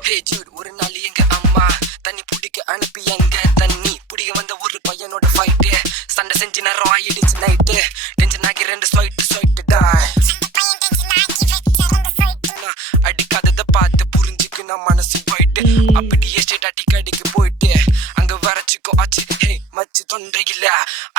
Hey dude, ஒரு நாள் எங்க அம்மா தண்ணி பிடிக்க அனுப்பி எங்க தண்ணி பிடிக்க வந்த ஒரு பையனோட ஃபைட்டு சண்டை செஞ்சு நேரம் ஆயிடுச்சு நைட்டு டென்ஷன் ஆகி ரெண்டு சொயிட்டு அடிக்காததை பார்த்து புரிஞ்சுக்கு நான் மனசு போயிட்டு அப்படியே ஸ்டேட் அடிக்கடிக்கு போயிட்டு அங்க வரைச்சிக்கோ ஆச்சு ஹே மச்சு தொண்டையில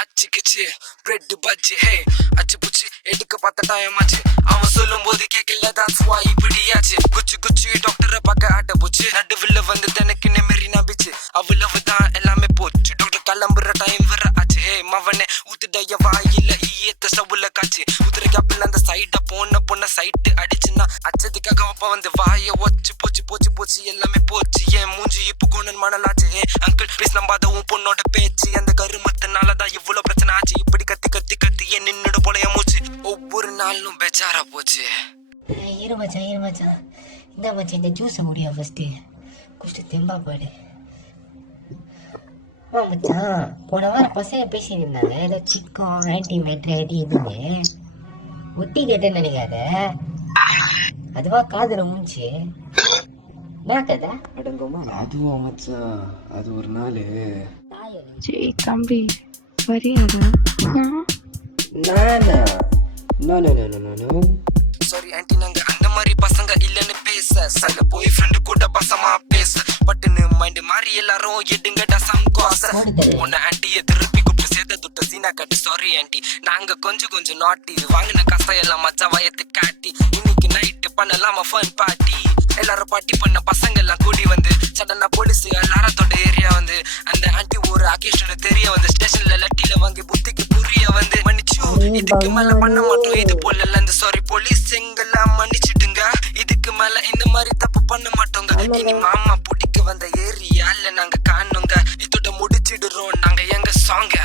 அச்சுக்குச்சு பிரெட் பஜ்ஜி ஹே அச்சு புச்சு எடுக்க பார்த்த டைம் ஆச்சு அவன் சொல்லும் போது கேட்கல that's why இப்படியாச்சு குச்சி டாக்டரை பார்க்க ஆட்ட போச்சு நடுவில் வந்து எனக்கு நெமரி நம்பிச்சு அவ்வளவுதான் எல்லாமே போச்சு டாக்டர் கிளம்புற டைம் வர ஆச்சு ஹே மவனே ஊத்துடைய வாயில ஈயத்த சவுல காச்சு ஊத்துற கேப்பில் அந்த சைடா பொண்ண சைட்டு அடிச்சுன்னா அச்சதுக்காக அப்ப வந்து வாய ஒச்சு போச்சு எல்லாமே போச்சு ஏன் மூஞ்சி இப்போ கோணன் மணலாச்சு ஏ அங்கிள் ப்ளீஸ் நம்பாத உன் பொண்ணோட பேச்சு அந்த கருமத்தினாலதான் இவ்வளவு பிரச்சனை ஆச்சு இப்படி கத்தி ஏன் நின்னுட போல என் மூச்சு ஒவ்வொரு நாளும் பேச்சாரா போச்சு. இரு மச்சான் இந்த மச்சான் இந்த ஜூஸை முடியா ஃபர்ஸ்ட்டு குடிச்சிட்டு தெம்பா போயிடு. மச்சான் போன வாரம் பசங்க பேசிட்டு இருந்தாங்க ஏதோ சிக்கன் ஆன்டிபயோட்டிக் அது இதுன்னு ஒட்டி கேட்டேன்னு நினைக்காத அதுவா காதுல மூச்சு என்ன கதை அடங்கம்மா அதுவா மச்சான் அது ஒரு நாள் தம்பி சரியாடா நானா நோ சாரி ஆன்டி நாங்க அந்த மாதிரி பசங்க இல்லன்னு பேச சில பாய் ஃப்ரெண்டு கூட பசமா பேச பட்டுன்னு மைண்ட் மாறி எல்லாரும் எடுங்கடா சம் கோச உன்னை ஆன்டியை திருப்பி கூப்பிட்டு சேர்த்த துட்ட சீனா கட்டு சாரி ஆன்டி நாங்க கொஞ்சம் நாட்டி வாங்கின கசையெல்லாம் மச்சா வயத்து காட்டி இன்னைக்கு நைட்டு பண்ணலாமா ஃபன் பார்ட்டி எல்லாரும் பார்ட்டி பண்ண பசங்க எல்லாம் கூடி வந்து சடனா போலீஸ் எல்லாரத்தோட ஏரியா வந்து அந்த ஆன்டி ஒரு அக்கேஷன் தெரிய வந்து ஸ்டேஷன்ல லட்டில வாங்கி புத்திக்கு புரிய வந்து மன்னிச்சு இதுக்கு மேல பண்ண மாட்டோம் இது போல இந்த சாரி போலீஸ் எங்கெல்லாம் மன்னிச்சுடுங்க இதுக்கு மேல இந்த மாதிரி தப்பு பண்ண மாட்டோங்க இனி மாமா பிடிக்க வந்த ஏரியால நாங்க காணுங்க இதோட முடிச்சிடுறோம் நாங்க எங்க சாங்க.